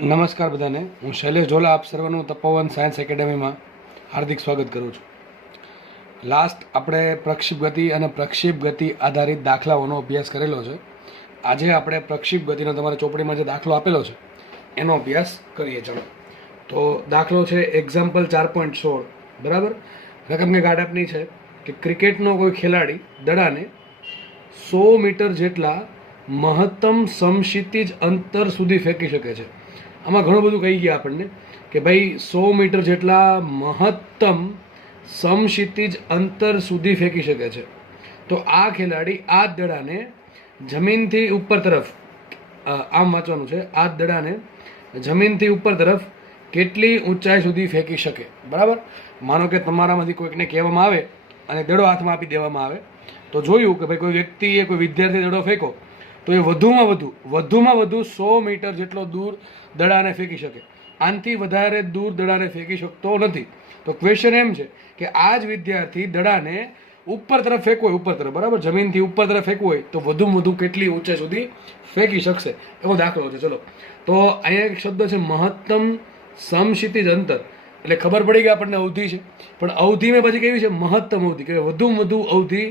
નમસ્કાર બધાને. હું શૈલેષ ઢોલા આપ સર્વનું તપોવન સાયન્સ એકેડેમીમાં હાર્દિક સ્વાગત કરું છું. લાસ્ટ આપણે પ્રક્ષેપ ગતિ અને પ્રક્ષેપ ગતિ આધારિત દાખલાઓનો અભ્યાસ કરેલો છે. આજે આપણે પ્રક્ષેપ ગતિનો તમારે ચોપડીમાં જે દાખલો આપેલો છે એનો અભ્યાસ કરીએ. ચાલો, તો દાખલો છે એક્ઝામ્પલ 4.16. બરાબર. રકમ કે ગાઢ આપની છે કે ક્રિકેટનો કોઈ ખેલાડી દડાને 100 મીટર જેટલા મહત્તમ સમક્ષિતિજ અંતર સુધી ફેંકી શકે છે. આમાં ઘણું બધું કહી ગયા આપણને કે ભાઈ 100 મીટર જેટલા મહત્તમ સમક્ષિતિજ અંતર સુધી ફેંકી શકે છે. તો આ ખેલાડી આ દડાને જમીનથી ઉપર તરફ, આમ વાંચવાનું છે, આ દડાને જમીનથી ઉપર તરફ કેટલી ઊંચાઈ સુધી ફેંકી શકે. બરાબર. માનો કે તમારામાંથી કોઈકને કહેવામાં આવે અને દડો હાથમાં આપી દેવામાં આવે, તો જોયું કે ભાઈ કોઈ વ્યક્તિએ, કોઈ વિદ્યાર્થી દડો ફેંકો તો એ વધુમાં વધુ 100 મીટર જેટલો દૂર દડાને ફેંકી શકે. આનાથી વધારે દૂર દડાને ફેંકી શકતો નથી. તો ક્વેશ્ચન એમ છે કે આ જ વિદ્યાર્થી દડાને ઉપર તરફ ફેંકવો હોય, ઉપર તરફ, બરાબર, જમીનથી ઉપર તરફ ફેંકવું હોય તો વધુમાં વધુ કેટલી ઊંચાઈ સુધી ફેંકી શકશે, એવો દાખલો છે. ચલો, તો અહીંયા એક શબ્દ છે મહત્તમ સમક્ષિતિજ અંતર. એટલે ખબર પડી કે આપણને અવધિ છે, પણ અવધિમાં પછી કેવી છે? મહત્તમ અવધિ. કે વધુમાં વધુ અવધિ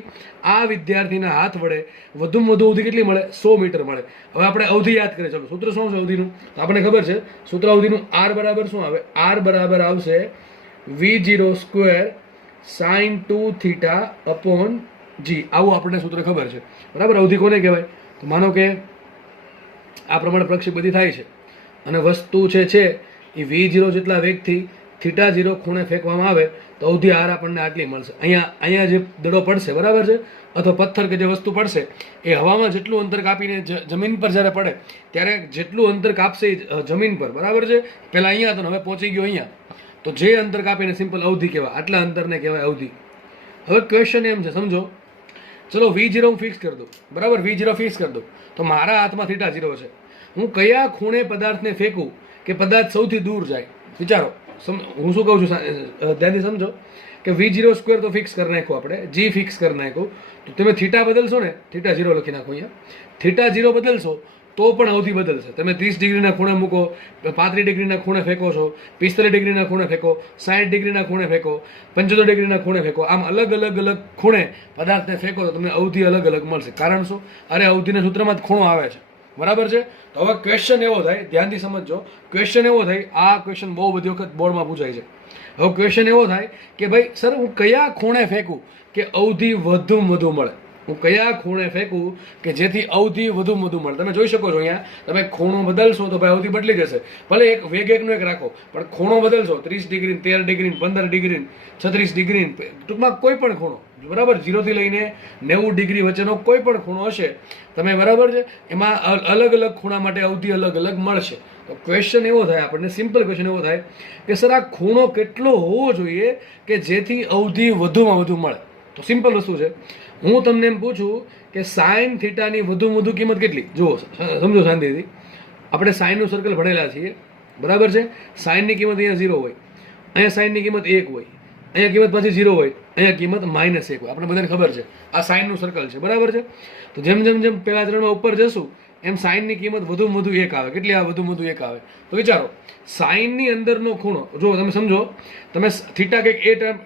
આ વિદ્યાર્થીના હાથ વડે વધુમાં વધુ અવધિ કેટલી મળે? 100 મીટર મળે. હવે આપણે અવધિ યાદ કરીએ. ચલો, સૂત્ર શું છે અવધિનું? તો આપણને ખબર છે સૂત્ર અવધિનું. આર બરાબર શું આવે? આર બરાબર આવશે v0² sin 2θ upon g. આવું આપણને સૂત્ર ખબર છે. બરાબર. અવધિ કોને કહેવાય? તો માનો કે આ પ્રમાણે પ્રક્ષેપ બધી થાય છે અને વસ્તુ છે એ v0 જેટલા વેગથી θ0 ખૂણે ફેંકવામાં આવે તો અવધિ આર આપણને આટલી મળશે. અહીંયા જે દડો પડશે, બરાબર છે, અથવા પથ્થર કે જે વસ્તુ પડશે એ હવામાં જેટલું અંતર કાપીને જમીન પર જ્યારે પડે ત્યારે જેટલું અંતર કાપશે જમીન પર, બરાબર છે, પહેલાં અહીંયા હતો ને હવે પહોંચી ગયો અહીંયા, તો જે અંતર કાપીને સિમ્પલ અવધિ કહેવાય. આટલા અંતરને કહેવાય અવધિ. હવે ક્વેશ્ચન એમ છે, સમજો, ચલો v0 હું ફિક્સ કરી દઉં. બરાબર. v0 ફિક્સ કરી દઉં તો મારા હાથમાં θ0 છે. હું કયા ખૂણે પદાર્થને ફેંકું કે પદાર્થ સૌથી દૂર જાય? વિચારો. હું શું કહું છું ધ્યાનથી સમજો કે v0² તો ફિક્સ કરી નાખો, આપણે g ફિક્સ કરી નાખો. તો તમે થીટા બદલશો ને, θ0 લખી નાખો અહીંયા, θ0 બદલશો તો પણ અવધિ બદલશે. તમે 30 ડિગ્રીના ખૂણે મૂકો, 35 ડિગ્રીના ખૂણે ફેંકો છો, 45 ડિગ્રીના ખૂણે ફેંકો, 60 ડિગ્રીના ખૂણે ફેંકો, 75 ડિગ્રીના ખૂણે ફેંકો, આમ અલગ અલગ ખૂણે પદાર્થને ફેંકો તો તમને અવધિ અલગ અલગ મળશે. કારણ શું? અરે અવધિના સૂત્રમાં જ ખૂણો આવે છે. બરાબર છે. તો હવે ક્વેશ્ચન એવો થાય, ધ્યાનથી સમજજો, ક્વેશ્ચન એવો થાય, આ ક્વેશ્ચન બહુ બધી વખત બોર્ડમાં પૂછાય છે. હવે ક્વેશ્ચન એવો થાય કે ભાઈ સર હું કયા ખૂણે ફેંકું કે અવધિ વધુમાં વધુ મળે? હું કયા ખૂણે ફેંકું કે જેથી અવધિ વધુમાં વધુ મળે? તમે જોઈ શકો છો અહીંયા, તમે ખૂણો બદલશો તો ભાઈ અવધિ બદલી જશે. ભલે એક વેગ એકનો એક રાખો, પણ ખૂણો બદલશો 30 ડિગ્રી, 13 ડિગ્રી, 15 ડિગ્રી, 36 ડિગ્રી, ટૂંકમાં કોઈ પણ ખૂણો, બરાબર, 0 થી લઈને 90 ડિગ્રી વચ્ચેનો કોઈ પણ ખૂણો હશે તમે, બરાબર છે, એમાં અલગ અલગ ખૂણા માટે અવધિ અલગ અલગ મળશે. તો ક્વેશ્ચન એવો થાય આપણને, સિમ્પલ ક્વેશ્ચન એવો થાય કે સર આ ખૂણો કેટલો હોવો જોઈએ કે જેથી અવધિ વધુમાં વધુ મળે? તો સિમ્પલ વસ્તુ છે. હું તમને એમ પૂછું કે સાઇન થીટાની વધુમાં વધુ કિંમત કેટલી? જુઓ, સમજો શાંતિથી. આપણે સાઇનનું સર્કલ ભણેલા છીએ, બરાબર છે. સાઇનની કિંમત અહીંયા 0 હોય, અહીંયા સાઇનની કિંમત 1 હોય, અહીંયા કિંમત પાછી 0 હોય, અહીંયા કિંમત -1 હોય. આપણે બધાને ખબર છે આ સાઇનનું સર્કલ છે, બરાબર છે. તો જેમ જેમ જેમ પહેલા ચરણમાં ઉપર જશું એમ સાઇનની કિંમત વધુમાં વધુ 1 આવે. કેટલી આવે? વધુમાં વધુ 1 આવે. તો વિચારો, સાઇનની અંદરનો ખૂણો, જો તમે સમજો, તમે થીટા કંઈક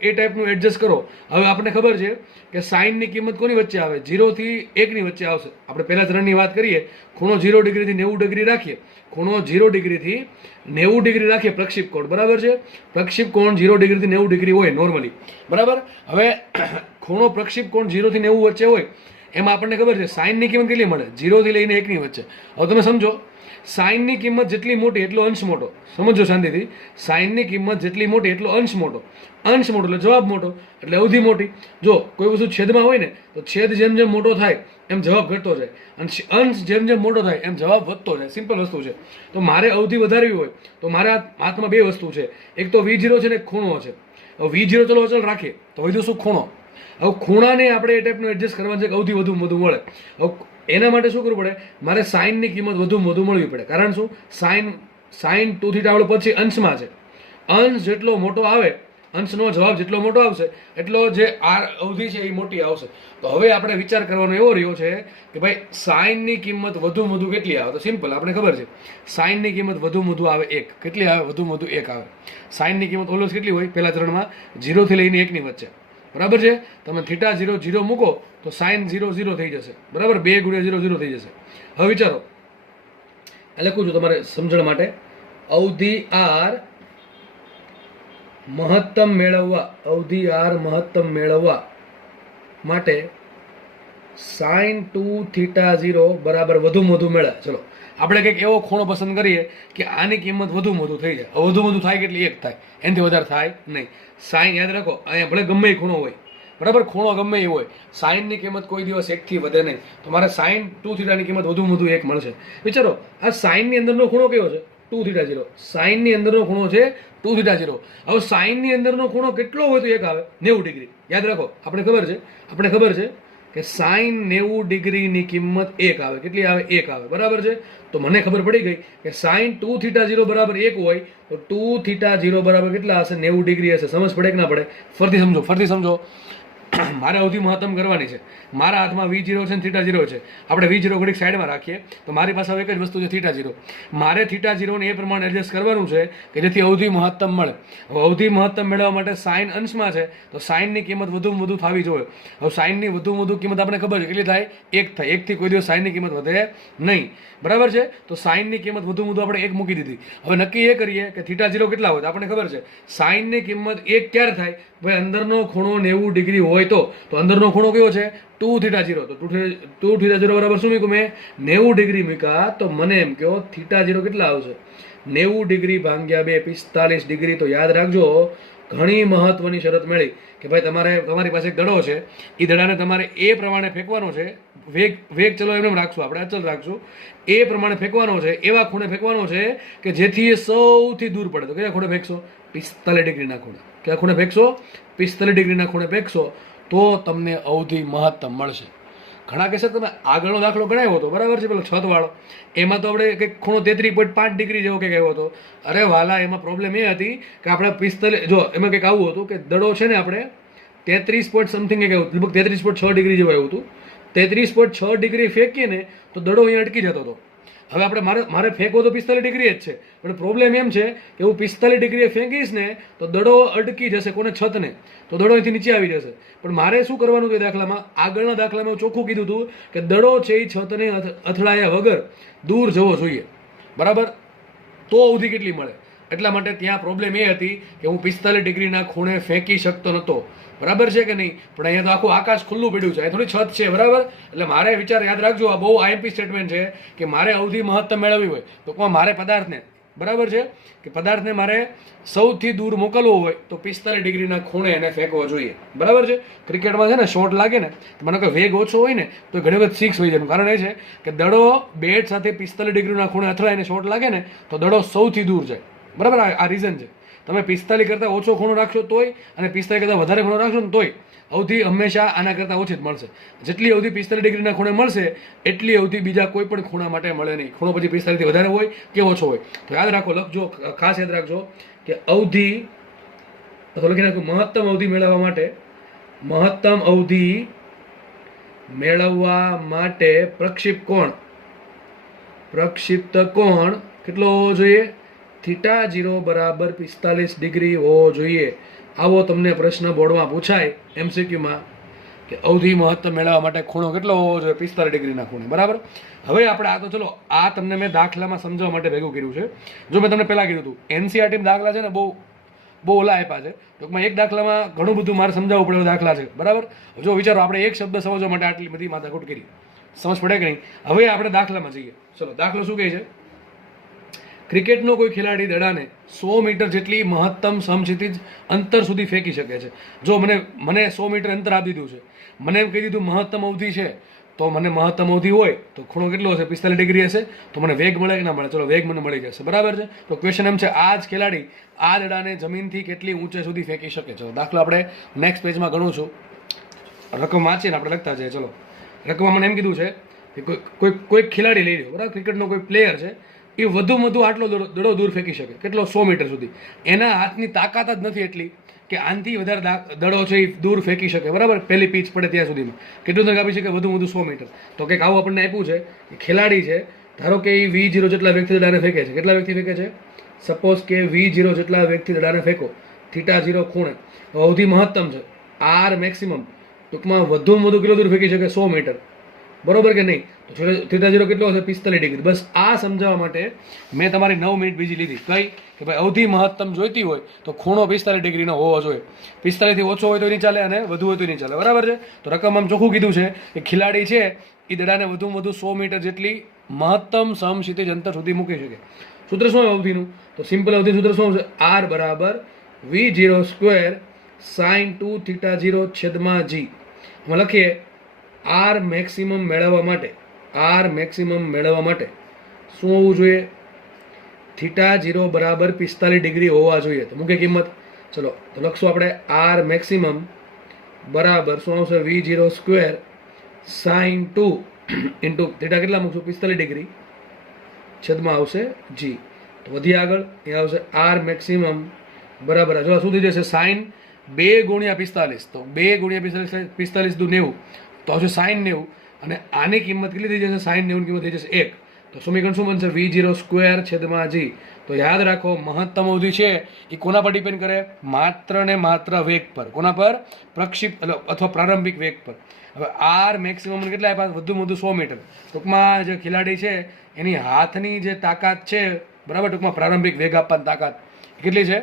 એ ટાઈપનું એડજસ્ટ કરો. હવે આપણને ખબર છે કે સાઇનની કિંમત કોની વચ્ચે આવે? 0 થી 1 ની વચ્ચે આવશે. આપણે પહેલા ચરણની વાત કરીએ, ખૂણો 0 ડિગ્રીથી 90 ડિગ્રી રાખીએ, ખૂણો 0 ડિગ્રીથી 90 ડિગ્રી રાખીએ પ્રક્ષેપ કોણ, બરાબર છે. પ્રક્ષેપ કોણ 0 ડિગ્રીથી 90 ડિગ્રી હોય નોર્મલી, બરાબર. હવે ખૂણો પ્રક્ષેપ કોણ 0 થી 90 વચ્ચે હોય એમાં આપણને ખબર છે સાઇનની કિંમત કેટલી મળે? 0 થી લઈને 1 ની વચ્ચે. હવે તમે સમજો, સાઇનની કિંમત જેટલી મોટી એટલો અંશ મોટો. સમજો શાંતિથી, સાઇનની કિંમત જેટલી મોટી એટલો અંશ મોટો. અંશ મોટો એટલે જવાબ મોટો, એટલે અવધિ મોટી. જો કોઈ વસ્તુ છેદમાં હોય ને તો છેદ જેમ જેમ મોટો થાય એમ જવાબ ઘટતો જાય, અને અંશ જેમ જેમ મોટો થાય એમ જવાબ વધતો જાય. સિમ્પલ વસ્તુ છે. તો મારે અવધિ વધારવી હોય તો મારા હાથમાં બે વસ્તુ છે, એક તો v0 છે ને એક ખૂણો છે. હવે v0 ચલો અચલ રાખીએ તો વધુ શું? ખૂણો. હવે ખૂણાને આપણે એ ટાઈપનું એડજસ્ટ કરવાનું છે કે અવધિ વધુમાં વધુ મળે. હવે એના માટે શું કરવું પડે? મારે સાઇનની કિંમત વધુમાં વધુ મળવી પડે. કારણ શું? સાઇન 2θ આપણે પછી અંશમાં છે. અંશ જેટલો મોટો આવે અંશનો જવાબ જેટલો મોટો આવશે એટલો જે આર અવધિ છે એ મોટી આવશે. તો હવે આપણે વિચાર કરવાનો એવો રહ્યો છે કે ભાઈ સાઇનની કિંમત વધુમાં વધુ કેટલી આવે? તો સિમ્પલ, આપણે ખબર છે સાઇનની કિંમત વધુમાં વધુ આવે 1. કેટલી આવે? વધુમાં વધુ 1 આવે. સાઇનની કિંમત ઓલવેઝ કેટલી હોય? પહેલા ચરણમાં 0 થી લઈને 1 ની વચ્ચે. બરાબર છે? તમે થીટા 0 0 મૂકો તો સાઇન 0 0 થઈ જશે. બરાબર? 2 ગુણ્યા 0 0 થઈ જશે. હવે વિચારો, લખું છું તમારે સમજણ માટે. અવધિ આર મહત્તમ મેળવવા માટે સાઇન 2 થીટા 0 બરાબર વધુમાં વધુ મેળવે. ચલો આપણે કંઈક એવો ખૂણો પસંદ કરીએ કે આની કિંમત વધુમાં વધુ થઈ જાય. વધુમાં વધુ થાય કેટલી? 1 થાય, એનાથી વધારે થાય નહીં. સાઇન યાદ રાખો, અહીંયા ભલે ગમે એ ખૂણો હોય, બરાબર, ખૂણો ગમે એ હોય, સાઇનની કિંમત કોઈ દિવસ 1 થી વધે નહીં. તો મારે સાઇન 2 થીટાની કિંમત વધુમાં વધુ 1 મળશે. વિચારો, આ સાઇનની અંદરનો ખૂણો કયો છે? 2 થીટા 0. સાઇનની અંદરનો ખૂણો છે 2 થીટા 0. હવે સાઇનની અંદરનો ખૂણો કેટલો હોય તો 1 આવે? 90 ડિગ્રી. યાદ રાખો, આપણે ખબર છે કે સાઇન 90 ડિગ્રીની કિંમત 1 આવે. કેટલી આવે? 1 આવે. બરાબર છે? તો મને ખબર પડી ગઈ કે સાઇન 2 થીટા 0 બરાબર 1 હોય તો 2 થીટા 0 બરાબર કેટલા હશે? 90 ડિગ્રી હશે. સમજ પડે કે ના પડે? ફરતી સમજો. મારે અવધિ મહત્તમ કરવાની છે. મારા હાથમાં V0 છે ને થીટા 0 છે. આપણે V0 ઘડીક સાઈડમાં રાખીએ તો મારી પાસે એક જ વસ્તુ છે, થીટા 0. મારે થીટા 0 ને એ પ્રમાણે એડજસ્ટ કરવાનું છે કે જેથી અવધિ મહત્તમ મળે. હવે અવધિ મહત્તમ મેળવવા માટે સાઇન અંશમાં છે તો સાઇનની કિંમત વધુમાં વધુ થવી જોઈએ. હવે સાઇનની વધુમાં વધુ કિંમત આપણે ખબર છે કેટલી થાય? 1 થાય. 1 થી કોઈ દિવસ સાઇનની કિંમત વધે નહીં. બરાબર છે? તો સાઇનની કિંમત વધુમાં વધુ આપણે 1 મૂકી દીધી. હવે નક્કી એ કરીએ કે થીટા 0 કેટલા હોય? તો આપણને ખબર છે સાઇનની કિંમત 1 ક્યારે થાય? ભાઈ અંદરનો ખૂણો 90 ડિગ્રી હોય તો અંદરનો ખૂણો કયો છે? 2 થીટા 0. તો 2 થીટા 0 બરાબર શું મૂક્યું મેં? 90 ડિગ્રી મૂક્યા. તો મને એમ કહો થીટા 0 કેટલા આવશે? 90 ડિગ્રી ભાગ્યા 2 45 ડિગ્રી. તો યાદ રાખજો, ઘણી મહત્વની શરત મળી કે ભાઈ તમારી પાસે એક દડો છે, એ દડાને તમારે એ પ્રમાણે ફેંકવાનો છે. વેગ ચલો એમ રાખશું, આપણે અચલ રાખશું. એ પ્રમાણે ફેંકવાનો છે, એવા ખૂણે ફેંકવાનો છે કે જેથી એ સૌથી દૂર પડે. તો કયા ખૂણે ફેંકશો? 45 ડિગ્રીના ખૂણે. કયા ખૂણે ફેંકશો? 45 ડિગ્રીના ખૂણે ફેંકશો તો તમને અવધિ મહત્તમ મળશે. ઘણા કહેશે તમે આગળનો દાખલો ગણાવ્યો હતો, બરાબર છે, પેલો છત વાળો, એમાં તો આપણે કંઈક ખૂણો 33.5 ડિગ્રી જેવો કંઈક આવ્યો હતો. અરે વાલા, એમાં પ્રોબ્લેમ એ હતી કે આપણે 45, જો એમાં કંઈક આવું હતું કે દડો છે ને આપણે 33 પોઈન્ટ સમથિંગ કંઈક આવ્યું, લગભગ 33.6 ડિગ્રી જેવું આવ્યું હતું. 33.6 ડિગ્રી ફેંકીએ ને તો દડો અહીંયા અટકી જતો હતો. હવે આપણે મારે ફેંકવો તો 45 ડિગ્રી જ છે, પણ પ્રોબ્લેમ એમ છે કે હું 45 ડિગ્રીએ ફેંકીશ ને તો દડો અટકી જશે. કોને? છતને. તો દડો અહીંથી નીચે આવી જશે. પણ મારે શું કરવાનું હતું? દાખલામાં, આગળના દાખલામાં ચોખ્ખું કીધું હતું કે દડો છે એ છતને અથડાયા વગર દૂર જવો જોઈએ. બરાબર? તો અવધિ કેટલી મળે? એટલા માટે ત્યાં પ્રોબ્લેમ એ હતી કે હું 45 ડિગ્રીના ખૂણે ફેંકી શકતો નહોતો. બરાબર છે કે નહીં? પણ અહીંયા તો આખું આકાશ ખુલ્લું પડ્યું છે, અહીં થોડી છત છે. બરાબર? એટલે મારે વિચાર યાદ રાખજો, આ બહુ આઈએમપી સ્ટેટમેન્ટ છે કે મારે અવધિ મહત્તમ મેળવવી હોય તો મારે પદાર્થને, બરાબર છે કે પદાર્થને મારે સૌથી દૂર મોકલવો હોય તો 45 ડિગ્રીના ખૂણે એને ફેંકવો જોઈએ. બરાબર છે? ક્રિકેટમાં છે ને શોટ લાગે ને, મને કે વેગ ઓછો હોય ને તો ઘણી વખત 6 હોય જાય. કારણ એ છે કે દડો બેટ સાથે 45 ડિગ્રીના ખૂણે અથડાય ને શોટ લાગે ને તો દડો સૌથી દૂર જાય. બરાબર? આ રીઝન છે. તમે 45 કરતાં ઓછો ખૂણો રાખશો તોય અને 45 કરતાં વધારે ખૂણો રાખશો ને તોય અવધિ હંમેશા આના કરતાં ઓછી જ મળશે. જેટલી અવધિ 45 ડિગ્રીના ખૂણે મળશે એટલી અવધિ બીજા કોઈ પણ ખૂણા માટે મળે નહીં. ખૂણો પછી 45 થી વધારે હોય કે ઓછો હોય. તો યાદ રાખો, લખજો, ખાસ યાદ રાખજો કે અવધિ, તો લખી નાખો, મહત્તમ અવધિ મેળવવા માટે પ્રક્ષિપ્ત કોણ કેટલો હોવો જોઈએ? થીટા 0 બરાબર 45 ડિગ્રી હોવો જોઈએ. આવો તમને પ્રશ્ન બોર્ડમાં પૂછાય MCQમાં કે અવધિ મહત્તમ મેળવવા માટે ખૂણો કેટલો હોવો જોઈએ? 45 ડિગ્રીના ખૂણે. બરાબર? હવે આપણે આ તો ચલો, આ તમને મેં દાખલામાં સમજવા માટે ભેગું કર્યું છે. જો મેં તમને પહેલાં કીધું હતું NCERT દાખલા છે ને બહુ ઓલા આપ્યા છે. ટૂંકમાં એક દાખલામાં ઘણું બધું મારે સમજાવવું પડે એવા દાખલા છે. બરાબર? જો વિચારો, આપણે એક શબ્દ સમજવા માટે આટલી બધી માથાકૂટ કરી. સમજ પડે કે નહીં? હવે આપણે દાખલામાં જઈએ. ચલો, દાખલો શું કહે છે? ક્રિકેટનો કોઈ ખેલાડી દડાને 100 મીટર જેટલી મહત્તમ સમક્ષિતિજ અંતર સુધી ફેંકી શકે છે. જો મને 100 મીટર અંતર આપી દીધું છે, મને એમ કહી દીધું મહત્તમ અવધિ છે, તો મને મહત્તમ અવધિ હોય તો ખૂણો કેટલો હશે? 45 ડિગ્રી હશે. તો મને વેગ મળે કે ના મળે? ચલો, વેગ મને મળી જશે. બરાબર છે? તો ક્વેશ્ચન એમ છે, આ જ ખેલાડી આ દડાને જમીનથી કેટલી ઊંચે સુધી ફેંકી શકે છે? દાખલો આપણે નેક્સ્ટ પેજમાં ગણું છું. રકમ વાંચીને આપણે લખતા જઈએ. ચલો, રકમમાં મને એમ કીધું છે કે કોઈ ખેલાડી લઈ લો, બરાબર, ક્રિકેટનો કોઈ પ્લેયર છે, એ વધુમાં વધુ આટલો દડો દૂર ફેંકી શકે. કેટલો? 100 મીટર સુધી. એના હાથની તાકાત જ નથી એટલી. કે આનાથી વધારે દડો છે એ દૂર ફેંકી શકે, બરાબર, પહેલી પીચ પડે ત્યાં સુધીમાં કેટલું દૂર કાપી શકે? વધુ 100 મીટર. તો કંઈક આવું આપણને આપ્યું છે કે ખેલાડી છે, ધારો કે એ V0 જેટલા વ્યક્તિ દડાને ફેંકે છે. કેટલા વ્યક્તિ ફેંકે છે? સપોઝ કે V0 જેટલા વ્યક્તિ દડાને ફેંકો, θ0 ખૂણે, સૌથી મહત્તમ છે R મેક્સિમમ, ટૂંકમાં વધુમાં વધુ કેટલું દૂર ફેંકી શકે? 100 મીટર, બરોબર કે નહીં? તો θ0 કેટલો હશે? 45 ડિગ્રી. બસ આ સમજાવવા માટે મેં તમારી 9 મિનિટ બીજી લીધી. કઈ? કે ભાઈ અવધિ મહત્તમ જોઈતી હોય તો ખૂણો 45 ડિગ્રીનો હોવો જોઈએ. 45 થી ઓછો હોય તો નહીં ચાલે અને વધુ હોય તો નહીં ચાલે, બરાબર છે? તો રકમ આમ ચોખ્ખું કીધું છે કે ખેલાડી છે એ દડાને વધુમાં વધુ 100 મીટર જેટલી મહત્તમ સમક્ષિતિજ અંતર સુધી મૂકી શકે. સૂત્ર શું અવધિનું? તો સિમ્પલ અવધિ સૂત્ર શું છે? R બરાબર V0 સ્ક્વેર sin 2θ0 છેદમાં g. એમાં લખીએ R મેક્સિમમ મેળવવા માટે શું હોવું જોઈએ? θ0 બરાબર 45 ડિગ્રી હોવા જોઈએ. તો મૂકે કિંમત. ચલો તો લખશું આપણે R મેક્સિમમ બરાબર શું આવશે? V0 square sin 2 into theta કેટલા મૂકશું? 45 ડિગ્રી છેદમાં આવશે g. તો વધી આગળ એ આવશે R મેક્સિમમ બરાબર, જો શું થઈ જશે? સાઇન 2 ગુણ્યા 45. તો 2 ગુણ્યા 45 દુ 90, તો આવશે સાઇન 90. અને આની કિંમત કેટલી થઈ જશે? સાઇન 90 ની કિંમત થઈ જશે 1. તો સમીકરણ શું બનશે? V0 સ્ક્વેર છેદમાં g. તો યાદ રાખો મહત્તમ અવધિ છે એ કોના પર ડિપેન્ડ કરે? માત્ર ને માત્ર વેગ પર. કોના પર? પ્રક્ષિપ્ત અથવા પ્રારંભિક વેગ પર. હવે R મેક્સિમમ કેટલા આપ્યા? વધુમાં વધુ 100 મીટર. ટૂંકમાં જે ખેલાડી છે એની હાથની જે તાકાત છે, બરાબર, ટૂંકમાં પ્રારંભિક વેગ આપવાની તાકાત કેટલી છે?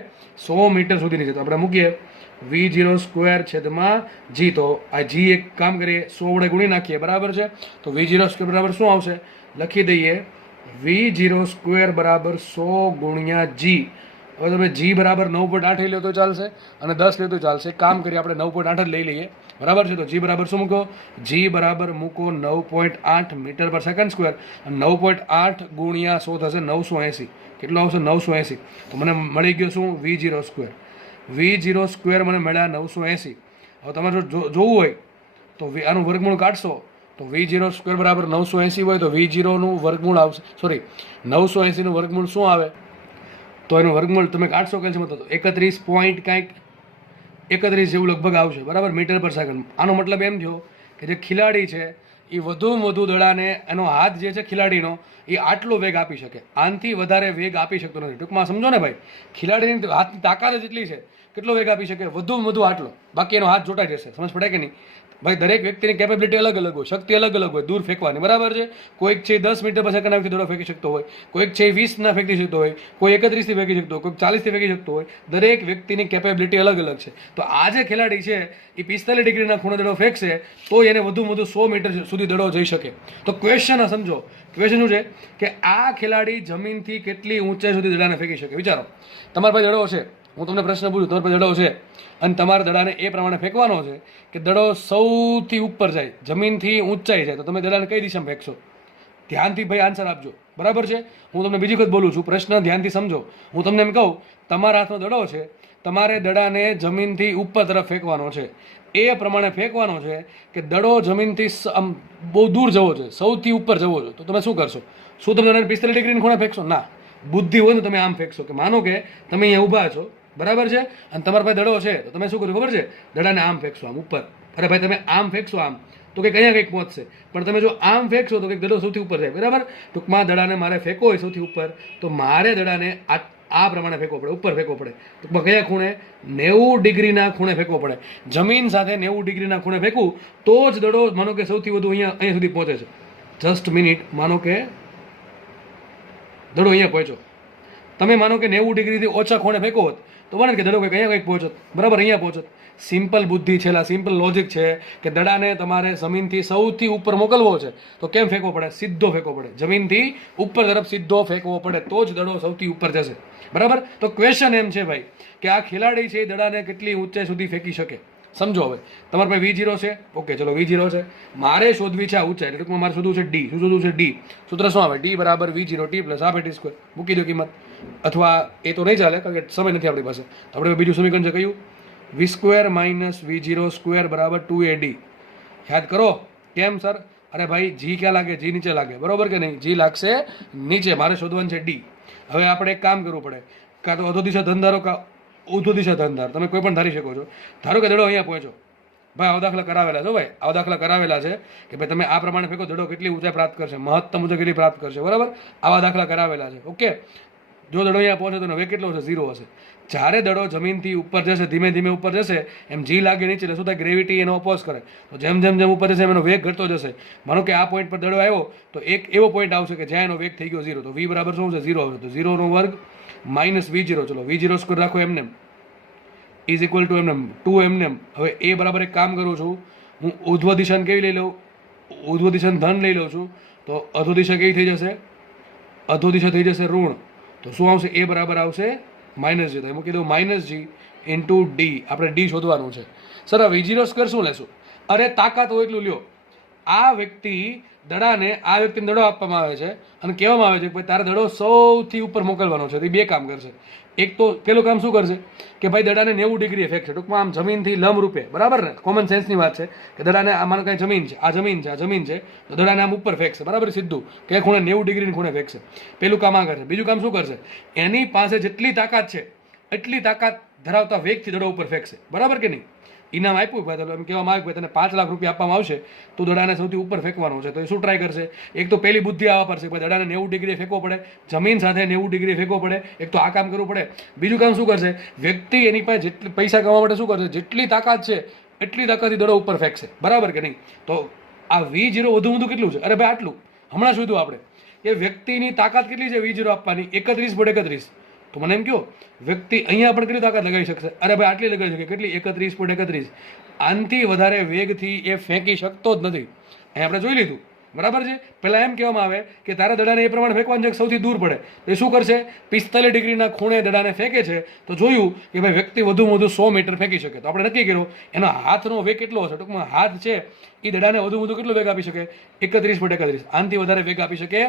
100 મીટર સુધીની છે. તો આપણે મૂકીએ V0 સ્ક્વેર છેદમાં g. તો આ g એક કામ કરીએ 100 વડે ગુણી નાખીએ, બરાબર છે? તો V0 સ્ક્વેર બરાબર શું આવશે? લખી દઈએ V0 સ્ક્વેર બરાબર 100 ગુણ્યા g. હવે તમે g બરાબર 9.8 લઈ લો તો ચાલશે અને 10 લે તો ચાલશે. કામ કરીએ આપણે 9.8 જ લઈ લઈએ, બરાબર છે? તો g બરાબર શું મૂકો? g બરાબર મૂકો 9.8 મીટર પર સેકન્ડ સ્ક્વેર. અને 9.8 ગુણ્યા 100 થશે 980. કેટલો આવશે? 980. તો મને મળી ગયો શું? V0 square. V0 સ્ક્વેર મને મળ્યા 980. હવે તમારે જો જોવું હોય તો આનું વર્ગમૂળ કાઢશો તો V0 સ્ક્વેર બરાબર 980 હોય તો V0 નું વર્ગમૂળ આવશે, સોરી 980 નું વર્ગમૂળ શું આવે? તો એનું વર્ગમૂળ તમે કાઢશો કે તો 31 પોઈન્ટ કાંઈક 31 જેવું લગભગ આવશે, બરાબર, મીટર પર સેકન્ડ. આનો મતલબ એમ થયો કે જે ખેલાડી છે એ વધુમાં વધુ દડાને, એનો હાથ જે છે ખેલાડીનો, એ આટલો વેગ આપી શકે. આનાથી વધારે વેગ આપી શકતો નથી. ટૂંકમાં સમજો ને ભાઈ, ખેલાડીની હાથની તાકાત જ એટલી છે, કેટલો વેગ આપી શકે? વધુમાં વધુ આટલો. બાકી એનો હાથ જોટાઈ જશે. સમજ પડે કે નહીં? ભાઈ દરેક વ્યક્તિની કેપેબિલિટી અલગ અલગ હોય, શક્તિ અલગ અલગ હોય દૂર ફેંકવાની, બરાબર છે? કોઈક છે 10 મીટર પર સેકન્ડ દડો ફેંકી શકતો હોય, કોઈક છે 20 ના ફેંકી શકતો હોય, કોઈ 31 થી ફેંકી શકતો હોય, કોઈક 40 થી ફેંકી શકતો હોય. દરેક વ્યક્તિની કેપેબિલિટી અલગ અલગ છે. તો આ જે ખેલાડી છે એ 45 ડિગ્રીના ખૂણે દડો ફેંકશે તો એને વધુમાં વધુ 100 મીટર સુધી દડો જઈ શકે. તો ક્વેશ્ચન સમજો, ક્વેશ્ચન શું છે કે આ ખેલાડી જમીનથી કેટલી ઊંચાઈ સુધી દડાને ફેંકી શકે? વિચારો, તમારા પાસે દડો છે, હું તમને પ્રશ્ન પૂછું, તમારા પાસે દડો છે અને તમારે દડાને એ પ્રમાણે ફેંકવાનો છે કે દડો સૌથી ઉપર જાય, જમીનથી ઊંચાઈ જાય, તો તમે દડાને કઈ દિશામાં ફેંકશો? ધ્યાનથી ભાઈ આન્સર આપજો, બરાબર છે? હું તમને બીજી વખત બોલું છું, પ્રશ્ન ધ્યાનથી સમજો. હું તમને એમ કહું તમારા હાથમાં દડો છે, તમારે દડાને જમીનથી ઉપર તરફ ફેંકવાનો છે. એ પ્રમાણે ફેંકવાનો છે કે દડો જમીનથી આમ બહુ દૂર જવો છે, સૌથી ઉપર જવો છે. તો તમે શું કરશો? શું તમે દડાને 45 ડિગ્રીની ખૂણે ફેંકશો? ના, બુદ્ધિ હોય ને તમે આમ ફેંકશો. કે માનો કે તમે અહીંયા ઊભા છો, બરાબર છે, અને તમારા પાસે દડો છે, તો તમે શું કર્યું ખબર છે? દડાને આમ ફેંકશો, આમ ઉપર. અરે ભાઈ તમે આમ ફેંકશો આમ તો કંઈક અહીંયા કંઈક પહોંચશે, પણ તમે જો આમ ફેંકશો તો કંઈક દડો સૌથી ઉપર જાય, બરાબર? ટૂંકમાં દડાને મારે ફેંકવો હોય સૌથી ઉપર, તો મારે દડાને આ પ્રમાણે ફેંકવો પડે, ઉપર ફેંકવો પડે. ટૂંકમાં કયા ખૂણે? 90 ડિગ્રીના ખૂણે ફેંકવો પડે. જમીન સાથે 90 ડિગ્રીના ખૂણે ફેંકવું તો જ દડો માનો કે સૌથી વધુ અહીંયા સુધી પહોંચે છે. જસ્ટ મિનિટ, માનો કે દડો અહીંયા પહોંચ્યો, તમે માનો કે 90 ડિગ્રીથી ઓછા ખૂણે ફેંકો હોત તો બને કે દડો કંઈક અહીંયા કંઈક પહોંચત, બરાબર, અહીંયા પહોંચત. સિમ્પલ બુદ્ધિ છે, સિમ્પલ લોજિક છે કે દડાને તમારે જમીનથી સૌથી ઉપર મોકલવો છે તો કેમ ફેંકવો પડે? સીધો ફેંકવો પડે, જમીનથી ઉપર તરફ સીધો ફેંકવો પડે, તો જ દડો સૌથી ઉપર જશે, બરાબર? તો ક્વેશ્ચન એમ છે ભાઈ કે આ ખેલાડી છે દડાને કેટલી ઊંચાઈ સુધી ફેંકી શકે? સમજો. હવે તમારા પાસે V0 છે, ઓકે, ચલો V0 છે, મારે શોધવી છે આ ઊંચાઈ, એટલે ટૂંકમાં મારે શોધવું છે D. શું શોધવું છે? D. સૂત્ર શું આવે? D બરાબર V0 T plus half AT square. મૂકી દો કિંમત. અથવા એ તો નહીં ચાલે કારણ કે સમય નથી આપણી પાસે. આપણે બીજું સમીકરણ છે કયું? V square minus V0 square બરાબર 2AD. યાદ કરો. કેમ સર? અરે ભાઈ G ક્યાં લાગે? G નીચે લાગે, બરોબર કે નહીં? G લાગશે નીચે, મારે શોધવાનું છે D. હવે આપણે એક કામ કરવું પડે, કાં તો અધો દિશા ધન ધારો, કાં ઉર્ધ્વ દિશા ધન ધાર, તમે કોઈ પણ ધારી શકો છો. ધારો કે દડો અહીંયા પહોંચ્યો, ભાઈ આવા દાખલા કરાવેલા છે, ભાઈ આવા દાખલા કરાવેલા છે કે ભાઈ તમે આ પ્રમાણે ફેંકો દડો કેટલી ઊંચાઈ પ્રાપ્ત કરશે, મહત્તમ ઊંચાઈ કેટલી પ્રાપ્ત કરશે, બરાબર. આવા દાખલા કરાવેલા છે. ઓકે, જો દડો અહીંયા પહોંચે તો એનો વેગ કેટલો હશે? 0 હશે. જ્યારે દડો જમીનથી ઉપર જશે, ધીમે ધીમે ઉપર જશે, એમ જી લાગે નીચે એટલે શું થાય? ગ્રેવિટી એનો ઓપોઝ કરે. તો જેમ જેમ જેમ ઉપર જશે એમ એનો વેગ ઘટતો જશે. માનો કે આ પોઈન્ટ પર દડો આવ્યો તો એક એવો પોઈન્ટ આવશે કે જ્યાં એનો વેગ થઈ ગયો 0, તો v બરાબર શું છે? 0 આવશે. તો 0 નો વર્ગ માઇનસ v0, ચલો v0 સ્ક્વેર રાખો એમને ઇઝ ઇક્વલ ટુ એમને 2 એમને. હવે એ બરાબર એક કામ કરું છું, હું ઉર્ધ્વ દિશાને કેવી લઈ લઉં? ઉર્ધ્વ દિશાને ધન લઈ લઉં છું. તો અધો દિશા કેવી થઈ જશે? અધો દિશા થઈ જશે ઋણ. તો શું આવશે? એ બરાબર આવશે માઇનસ જી. તો એમ કીધું માઇનસ જી ઇન્ટુ ડી. આપણે ડી શોધવાનું છે. સર આ v0 સ્ક્વેર શું લેશું? અરે તાકાત હોય એટલું લ્યો. આ વ્યક્તિ દડાને, આ વ્યક્તિને દડો આપવામાં આવે છે અને કહેવામાં આવે છે કે ભાઈ તારે દડો સૌથી ઉપર મોકલવાનો છે. તો એ બે કામ કરશે. એક તો પેલું કામ શું કરશે કે ભાઈ દડાને 90 ડિગ્રીએ ફેંકશે. ટૂંકમાં આમ જમીનથી લંબ રૂપે, બરાબર ને? કોમન સેન્સની વાત છે કે દડાને આમાં કઈ જમીન છે, આ જમીન છે, આ જમીન છે, તો દડાને આમ ઉપર ફેંકશે, બરાબર? સીધું કે ખૂણે 90 ડિગ્રીની ખૂણે ફેંકશે. પેલું કામ આ કરશે. બીજું કામ શું કરશે? એની પાસે જેટલી તાકાત છે એટલી તાકાત ધરાવતા વેગથી દડો ઉપર ફેંકશે, બરાબર કે નહીં? ઇનામ આપ્યું ભાઈ, તો એમ કહેવામાં આવ્યું કે તને 5 લાખ રૂપિયા આપવામાં આવશે, તું દડાને સૌથી ઉપર ફેંકવાનો છે. તો એ શું ટ્રાય કરશે? એક તો પહેલી બુદ્ધિ આવવા પડશે કે દડાને 90 ડિગ્રી ફેંકવો પડે, જમીન સાથે 90 ડિગ્રી ફેંકવો પડે. એક તો આ કામ કરવું પડે. બીજું કામ શું કરશે? વ્યક્તિ એની પાસે જેટલી પૈસા કમાવા માટે શું કરશે? જેટલી તાકાત છે એટલી તાકાતથી દડો ઉપર ફેંકશે, બરાબર કે નહીં? તો આ v0 વધુ કેટલું છે? અરે ભાઈ આટલું હમણાં શોધ્યું આપણે. એ વ્યક્તિની તાકાત કેટલી છે v0 આપવાની? 31.31. તો મને એમ કહો વ્યક્તિ અહીંયા પણ કેટલી તાકાત લગાવી શકશે? અરે ભાઈ આટલી લગાવી શકે. કેટલી? 31.31. આનથી વધારે વેગથી એ ફેંકી શકતો જ નથી. અહીં આપણે જોઈ લીધું, બરાબર છે? પહેલાં એમ કહેવામાં આવે કે તારા દડાને એ પ્રમાણે ફેંકવાનું છે કે સૌથી દૂર પડે. તો એ શું કરશે? 45 ડિગ્રીના ખૂણે દડાને ફેંકે છે. તો જોયું કે ભાઈ વ્યક્તિ વધુમાં વધુ 100 મીટર ફેંકી શકે. તો આપણે નક્કી કર્યું એનો હાથનો વેગ કેટલો હશે? ટૂંકમાં હાથ છે એ દડાને વધુ વધુ કેટલો વેગ આપી શકે? 31.31. આનથી વધારે વેગ આપી શકે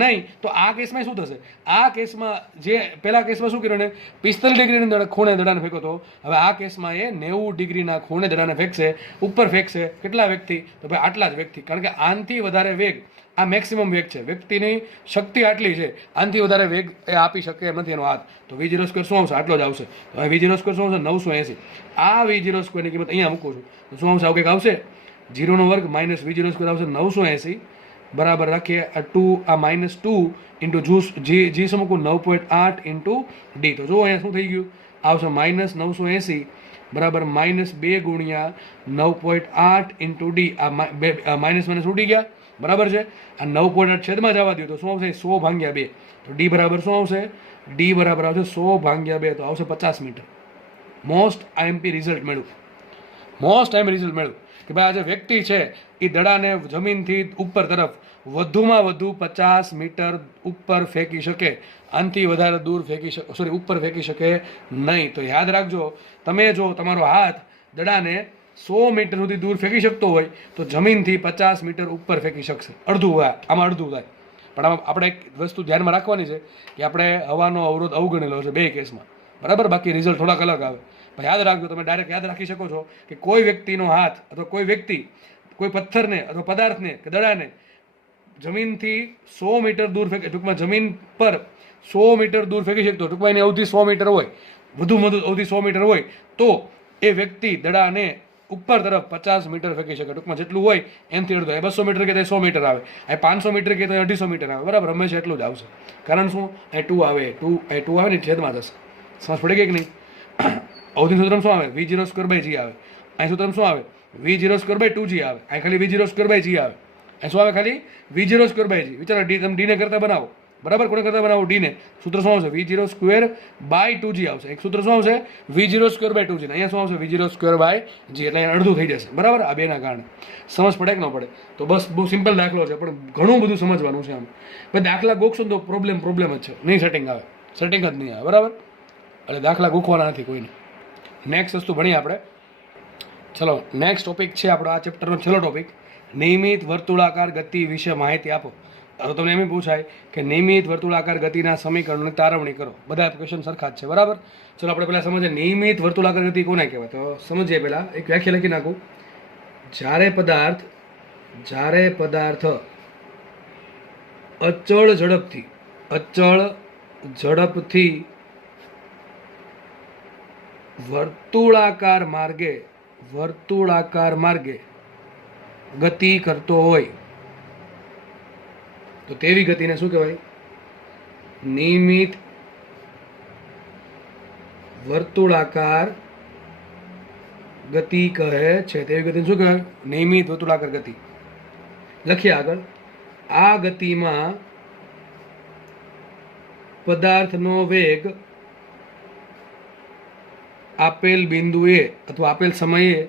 નહીં. તો આ કેસમાં શું થશે? આ કેસમાં જે પહેલા કેસમાં શું કર્યું ને? 45 ડિગ્રીના ખૂણે દડાને ફેંકો તો હવે આ કેસમાં એ 90 ડિગ્રીના ખૂણે દડાને ફેંકશે, ઉપર ફેંકશે. કેટલા વેગથી? તો ભાઈ આટલા જ વેગથી. કારણ કે આનથી વધારે વેગ, આ મેક્સિમમ વેગ છે, વ્યક્તિની શક્તિ આટલી છે, આનથી વધારે વેગ એ આપી શકે એમ નથી એનો હાથ. તો v0 સ્ક્વેર શું આવશે? આટલો જ આવશે. તો હવે v0 સ્ક્વેર શું આવશે? 980. આ v0 સ્ક્વેરની કિંમત અહીંયા મૂકું છું તો શું આવશે? આવું કંઈક આવશે. 0 નો વર્ગ માઇનસ v0 સ્ક્વેર આવશે 980 બરાબર. રાખીએ આ 2, આ -2 ઇન્ટુ જી શું મૂકું? 9.8 ઇન્ટુ ડી. તો જો અહીંયા શું થઈ ગયું? આવશે -980 બરાબર -2 ગુણ્યા 9.8 ઇન્ટુ ડી. આ માઇનસ માઇનસ ઉડી ગયા, બરાબર છે? આ 9.8 છેદમાં જવા દો તો શું આવશે? 100 ભાગ્યા 2. તો ડી બરાબર શું આવશે? ડી બરાબર આવશે 100 ભાગ્યા 2. તો આવશે 50 મીટર. મોસ્ટ આઈએમપી રિઝલ્ટ મળ્યું. મોસ્ટ આઈએમ રિઝલ્ટ મળ્યું કે ભાઈ આ જે વ્યક્તિ છે એ દડાને જમીનથી ઉપર તરફ વધુમાં વધુ 50 મીટર ઉપર ફેંકી શકે. આનથી વધારે દૂર ફેંકી શકે, સોરી ઉપર ફેંકી શકે નહીં. તો યાદ રાખજો, તમે જો તમારો હાથ દડાને 100 મીટર સુધી દૂર ફેંકી શકતો હોય તો જમીનથી 50 મીટર ઉપર ફેંકી શકશે. અડધું હોય, આમાં અડધું થાય. પણ આમાં આપણે એક વસ્તુ ધ્યાનમાં રાખવાની છે કે આપણે હવાનો અવરોધ અવગણેલો છે બે કેસમાં, બરાબર? બાકી રિઝલ્ટ થોડાક અલગ આવે. યાદ રાખજો, તમે ડાયરેક્ટ યાદ રાખી શકો છો કે કોઈ વ્યક્તિનો હાથ અથવા કોઈ વ્યક્તિ કોઈ પથ્થરને અથવા પદાર્થને કે દડાને જમીનથી 100 મીટર દૂર ફેંકે, ટૂંકમાં જમીન પર 100 મીટર દૂર ફેંકી શકતો, ટૂંકમાં એની અવધિ 100 મીટર હોય, વધુમાં વધુ અવધિ 100 મીટર હોય, તો એ વ્યક્તિ દડાને ઉપર તરફ 50 મીટર ફેંકી શકે. ટૂંકમાં જેટલું હોય એનાથી અડધો. 200 મીટર કે 100 મીટર આવે, આ 500 મીટર કે 250 મીટર આવે, બરાબર? હંમેશા એટલું જ આવશે. કારણ શું? અહીં 2 આવે, 2 આવે ને છેદમાં જશે. સમજ પડી ગઈ કે નહીં? અવધિ સૂત્રમ શું આવે? v0 સ્ક્વેર બાય જી આવે. અહીં સૂત્રમ શું આવે? v0 સ્ક્વેર બાય 2g આવે. અહીં ખાલી v0 સ્ક્વેર બાય જી આવે. અહીં શું આવે? ખાલી v0 સ્ક્વેર બાય જી. વિચારો, ડી તમે ડીને કરતા બનાવો, બરાબર? કોને કરતા બનાવો? ડીને. સૂત્ર શું આવશે? v0 સ્ક્વેર બાય 2g આવશે. એક સૂત્ર શું આવશે? v0 square by 2g. અહીંયા શું આવશે? v0 સ્ક્વેર બાય જી. એટલે અહીંયા અડધું થઈ જશે, બરાબર? આ બેના કારણે. સમજ પડે કે ન પડે? તો બસ બહુ સિમ્પલ દાખલો છે, પણ ઘણું બધું સમજવાનું છે આમ. ભાઈ દાખલા ગોખશો તો પ્રોબ્લેમ જ છે, નહીં સેટિંગ આવે, સેટિંગ જ નહીં આવે, બરાબર? એટલે દાખલા ગોખવાના નથી કોઈને. નેક્સ્ટ વસ્તુ ભણીએ આપણે. ચલો, નેક્સ્ટ ટોપિક છે આપણો આ ચેપ્ટરનો છેલ્લો ટોપિક, નિયમિત વર્તુળાકાર ગતિ વિશે માહિતી આપો. તો તમને એમ પૂછાય કે નિયમિત વર્તુળાકાર ગતિના સમીકરણોની તારવણી કરો. બધા ક્વેશ્ચન સરખા જ છે, બરાબર? ચલો આપણે પહેલાં સમજીએ નિયમિત વર્તુળાકાર ગતિ કોને કહેવાય. તો સમજીએ પહેલાં એક વ્યાખ્યા લખી નાખું. જ્યારે પદાર્થ અચળ ઝડપથી વર્તુળાકાર માર્ગે ગતિ કરતો હોય તો તેવી ગતિને શું કહેવાય? નિયમિત વર્તુળાકાર ગતિ કહે છે. તેવી ગતિને શું કહેવાય? નિયમિત વર્તુળાકાર ગતિ. લખીએ આગળ. આ ગતિમાં પદાર્થનો વેગ આપેલ બિંદુએ અથવા આપેલ સમયે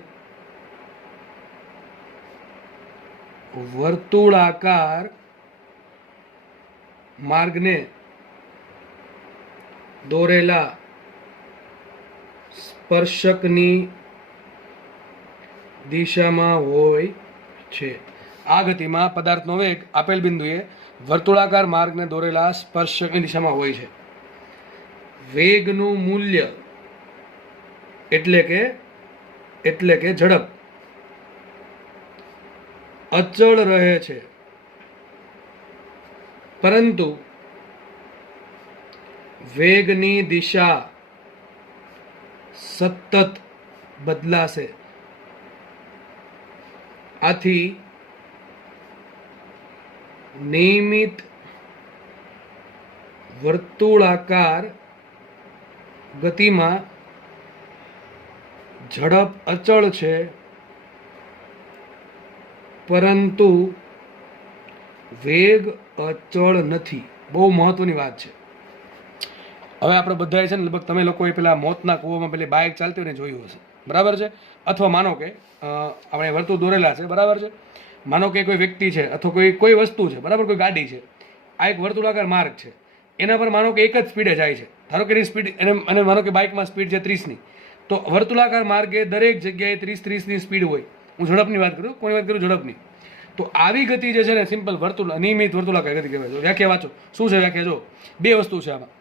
વર્તુળાકાર માર્ગને દોરેલા સ્પર્શકની દિશામાં હોય છે. આ ગતિમાં પદાર્થનો વેગ આપેલ બિંદુએ વર્તુળાકાર માર્ગને દોરેલા સ્પર્શકની દિશામાં હોય છે. વેગનું મૂલ્ય એટલે કે ઝડપ અચળ રહે છે, પરંતુ વેગની દિશા સતત બદલાશે. આથી નિયમિત વર્તુળાકાર ગતિમાં ઝડપ અચળ છે, પરંતુ વેગ અચળ નથી. બહુ મહત્વની વાત છે. હવે આપણે બધાએ છે ને લગભગ તમે લોકોએ પેલા મોતના કૂવામાં પેલી બાઇક ચાલતી હોય ને જોયું હશે, બરાબર છે? અથવા માનો કે આપણે વર્તુળ દોરેલા છે, બરાબર છે? માનો કે કોઈ વ્યક્તિ છે અથવા કોઈ વસ્તુ છે, બરાબર, કોઈ ગાડી છે. આ એક વર્તુળાકાર માર્ગ છે, એના પર માનો કે એક જ સ્પીડે જાય છે. ધારો કે એની સ્પીડ અને માનો કે બાઇકમાં સ્પીડ છે 30ની, તો વર્તુળાકાર માર્ગે દરેક જગ્યાએ 30-30ની સ્પીડ હોય. હું ઝડપની વાત કરું, કોઈ વાત કરું ઝડપની. તો આવી ગતિ જે છે ને સિમ્પલ નિયમિત વર્તુળાકાર ગતિ કહેવાય. તો વ્યાખ્યા વાંચો. શું છે વ્યાખ્યા? જો, બે વસ્તુ છે આમાં.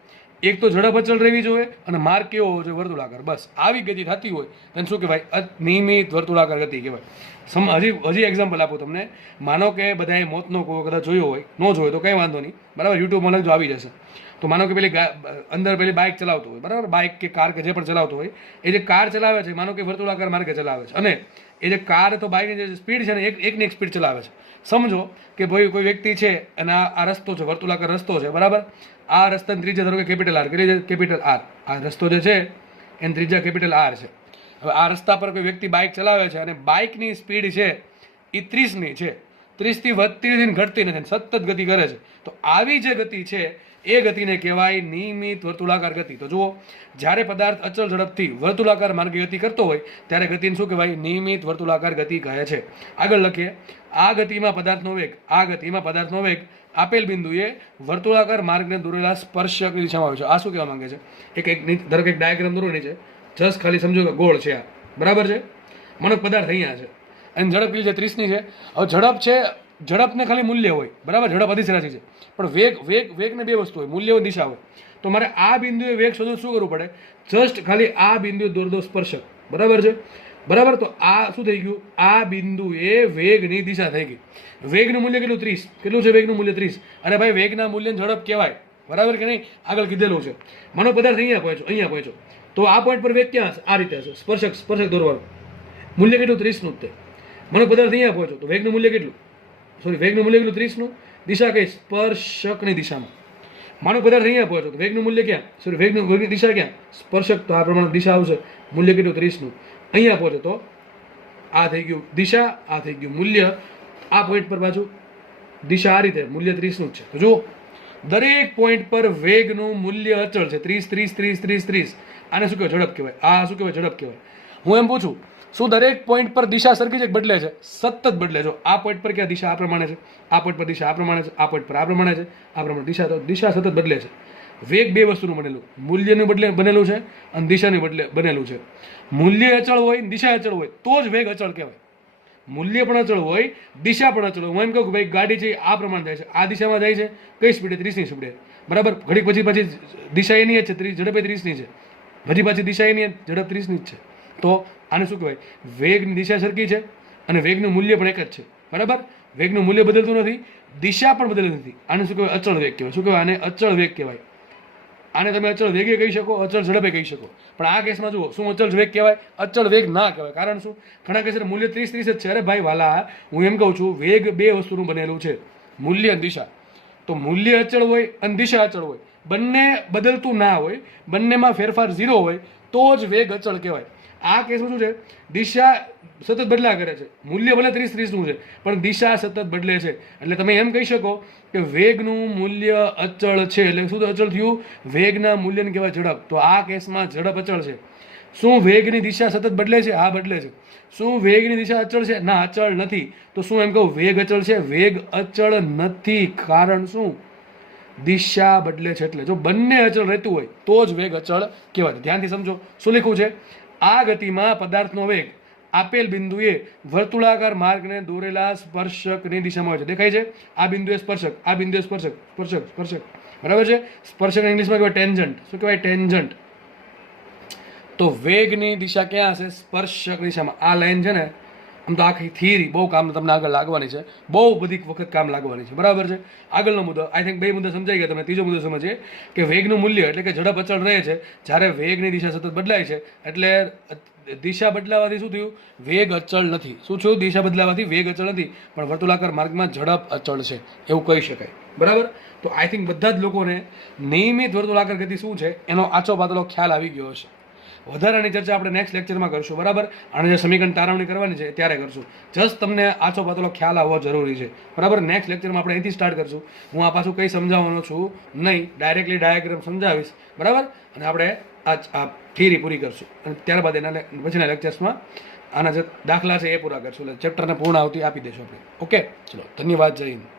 એક તો ઝડપ અચળ રહેવી જોઈએ અને માર્ગ કેવો હોવો જોઈએ? વર્તુળાકાર. બસ આવી ગતિ થતી હોય તેને શું કહેવાય? નિયમિત વર્તુળાકાર ગતિ કહેવાય. હજી એક્ઝામ્પલ આપું તમને. માનો કે બધાએ મોતનો કૂવો કદાચ જોયો હોય, ન જોયો તો કંઈ વાંધો નહીં, બરાબર? યુટ્યુબમાં લખજો, આવી જશે. તો માનો કે અંદર પેલી બાઇક ચલાવતો હોય, બરાબર, બાઇક કે કાર કે જે પણ ચલાવતો હોય, એ જે કાર ચલાવે છે માનો કે વર્તુળાકાર માર્ગે ચલાવે છે, અને એ જે કાર તો બાઇકની જે સ્પીડ છે ને એકની એક સ્પીડ ચલાવે છે. સમજો કે ભાઈ કોઈ વ્યક્તિ છે અને આ રસ્તો છે, વર્તુળાકાર રસ્તો છે, બરાબર? આ રસ્તાની ત્રિજ્યા ધારો કે કેપિટલ આર, કેપિટલ આર. આ રસ્તો જે છે એની ત્રિજ્યા કેપિટલ આર છે. હવે આ રસ્તા પર કોઈ વ્યક્તિ બાઇક ચલાવે છે અને બાઇકની સ્પીડ છે એ 30ની છે, 30થી વધતી નથી, ઘટતી નથી, સતત ગતિ કરે છે. તો આવી જે ગતિ છે એ ગતિને કહેવાય નિયમિત વર્તુળાકાર ગતિ. તો જુઓ, જ્યારે પદાર્થ અચળ ઝડપથી વર્તુળાકાર માર્ગે ગતિ કરતો હોય ત્યારે ગતિને શું કહેવાય? નિયમિત વર્તુળાકાર ગતિ કહે છે. આગળ લખીએ. આ ગતિમાં પદાર્થનો વેગ આપેલ બિંદુએ વર્તુળાકાર માર્ગને દોરેલા સ્પર્શકની દિશામાં હોય છે. આ શું કહેવા માંગે છે? ધારો કે એક ડાયાગ્રામ દોરો નીચે, જસ્ટ ખાલી સમજો કે ગોળ છે આ, બરાબર છે? મને પદાર્થ અહીંયા છે અને ઝડપ કેટલી છે? 30ની છે. હવે ઝડપ છે, ઝડપને ખાલી મૂલ્ય હોય, બરાબર? ઝડપ અધિશ્રાસી છે, પણ વેગને બે વસ્તુ હોય, મૂલ્ય હોય, દિશા હોય. તો મારે આ બિંદુએ વેગ શોધવું, શું કરવું પડે? જસ્ટ ખાલી આ બિંદુએ દોર દો સ્પર્શક, બરાબર છે? બરાબર. તો આ શું થઈ ગયું? આ બિંદુએ વેગની દિશા થઈ ગઈ. વેગનું મૂલ્ય કેટલું? 30. કેટલું છે વેગનું મૂલ્ય? 30. અને ભાઈ વેગના મૂલ્યને ઝડપ કહેવાય, બરાબર કે નહીં? આગળ કીધેલું છે. માનો પદાર્થ અહીંયા પહોંચ્યો, તો આ પોઈન્ટ પર વેગ ક્યાં હશે? આ રીતે હશે. સ્પર્શક દોરવાનું મૂલ્ય કેટલું? 30નું જ તે. માનો પદાર્થ અહીંયા પહોંચ્યો તો વેગનું મૂલ્ય કેટલું? વેગનું મૂલ્ય કેટલું? 30નું. દિશા કઈ? સ્પર્શકની દિશામાં. માનો પદાર્થ અહીંયા પહોંચ્યો તો વેગનું મૂલ્ય ક્યાં? વેગની દિશા ક્યાં? સ્પર્શક. તો આ પ્રમાણે દિશા આવશે. મૂલ્ય કેટલું? 30નું. અહીંયા પહોંચે તો આ થઈ ગયું દિશા, આ થઈ ગયું મૂલ્ય. આ પોઈન્ટ પર પાછું દિશા આ રીતે, મૂલ્ય 30નું જ છે. તો જુઓ, દરેક પોઈન્ટ પર વેગનું મૂલ્ય અચળ છે. 30. આને શું કહેવાય? ઝડપ કહેવાય. આ શું કહેવાય? ઝડપ કહેવાય. હું એમ પૂછું, શું દરેક પોઈન્ટ પર દિશા સરખી છે? બદલે છે, સતત બદલે. જો આ પોઈન્ટ પર ક્યાં દિશા આ પ્રમાણે છે, આ પોઈન્ટ પર દિશા આ પ્રમાણે છે, આ પોઈન્ટ પર આ પ્રમાણે છે, આ પ્રમાણે દિશા સતત બદલે છે. વેગ બે વસ્તુનું બનેલું, મૂલ્યનું બનેલું છે અને દિશાનું બનેલું છે. મૂલ્ય અચળ હોય, દિશા અચળ હોય તો જ વેગ અચળ કહેવાય. મૂલ્ય પણ અચળ હોય, દિશા પણ અચળ હોય. હું એમ કહું કે ભાઈ ગાડી છે આ પ્રમાણે જાય છે, આ દિશામાં જાય છે, કઈ સ્પીડે? 30ની સ્પીડે, બરાબર? ઘડીક પછી દિશા એની જ છે, ઝડપે 30ની છે. હજી પાછી દિશા એની ઝડપ 30ની જ છે. તો આને શું કહેવાય? વેગની દિશા સરખી છે અને વેગનું મૂલ્ય પણ એક જ છે, બરાબર? વેગનું મૂલ્ય બદલતું નથી, દિશા પણ બદલતી નથી. આને શું કહેવાય? અચળ વેગ કહેવાય. શું કહેવાય? આને અચળ વેગ કહેવાય. આને તમે અચળ વેગે કહી શકો, અચળ ઝડપે કહી શકો. પણ આ કેસમાં જુઓ, શું અચળ વેગ કહેવાય? અચળ વેગ ના કહેવાય. કારણ શું? ઘણા કહેશે મૂલ્ય 30 જ છે. અરે ભાઈ વાલા, હું એમ કહું છું, વેગ બે વસ્તુનું બનેલું છે, મૂલ્ય અને દિશા. તો મૂલ્ય અચળ હોય અને દિશા અચળ હોય, બંને બદલતું ના હોય, બંનેમાં ફેરફાર 0 હોય, તો જ વેગ અચળ કહેવાય. આ કેસમાં શું છે? દિશા સતત બદલા કરે છે. મૂલ્ય ભલે 30-30નું છે, પણ દિશા સતત બદલે છે. એટલે તમે એમ કહી શકો કે વેગનું મૂલ્ય અચળ છે. એટલે શું અચળ થયું? વેગના મૂલ્યને કહેવાય ઝડપ. તો આ કેસમાં ઝડપ અચળ છે. શું વેગની દિશા સતત બદલે છે? હા, બદલે છે. શું વેગની દિશા અચળ છે? ના, અચળ નથી. તો શું એમ કહું વેગ અચળ છે? વેગ અચળ નથી. કારણ શું? દિશા બદલે છે. એટલે જો બંને અચળ રહેતું હોય તો જ વેગ અચળ કહેવાય. ધ્યાનથી સમજો શું લખ્યું છે. આ ગતિમાં પદાર્થનો વેગ આપેલ બિંદુએ વર્તુળાકાર માર્ગને દોરેલા સ્પર્શકની દિશામાં હોય છે. દેખાય છે? આ બિંદુએ સ્પર્શક, આ બિંદુએ સ્પર્શક, સ્પર્શક, સ્પર્શક. બરાબર છે? સ્પર્શક ઇંગ્લિશમાં કહેવાય ટેન્જન્ટ. શું કહેવાય? ટેન્જન્ટ. તો વેગની દિશા ક્યાં હશે? સ્પર્શક દિશામાં. આ લાઈન છે ને, આમ તો આખી થિયરી બહુ કામ તમને આગળ લાગવાની છે, બહુ બધી વખત કામ લાગવાની છે. બરાબર છે? આગળનો મુદ્દો, આઈ થિંક 2 મુદ્દા સમજાઈ ગયા તમને. ત્રીજો મુદ્દો સમજીએ કે વેગનું મૂલ્ય એટલે કે ઝડપ અચળ રહે છે જ્યારે વેગની દિશા સતત બદલાય છે. એટલે દિશા બદલાવાથી શું થયું? વેગ અચળ નથી. શું થયું? દિશા બદલાવાથી વેગ અચળ નથી, પણ વર્તુળાકાર માર્ગમાં ઝડપ અચળ છે, એવું કહી શકાય. બરાબર? તો આઈ થિંક બધા જ લોકોને નિયમિત વર્તુળાકાર ગતિ શું છે એનો આછો પાતળો ખ્યાલ આવી ગયો હશે. વધારાની ચર્ચા આપણે નેક્સ્ટ લેક્ચરમાં કરશું. બરાબર? અને જે સમીકરણ તારવણી કરવાની છે ત્યારે કરશું. જસ્ટ તમને આછો પાતળો ખ્યાલ આવવો જરૂરી છે. બરાબર? નેક્સ્ટ લેક્ચરમાં આપણે અહીંથી સ્ટાર્ટ કરશું. હું આ પાછું કંઈ સમજાવવાનો છું નહીં, ડાયરેક્ટલી ડાયાગ્રામ સમજાવીશ. બરાબર? અને આપણે આ થિયરી પૂરી કરશું અને ત્યારબાદ એના પછીના લેક્ચર્સમાં આના જે દાખલા છે એ પૂરા કરશું. એટલે ચેપ્ટરને પૂર્ણ આવતી આપી દઈશું આપણે. ઓકે, ચલો, ધન્યવાદ. જય હિન્દ.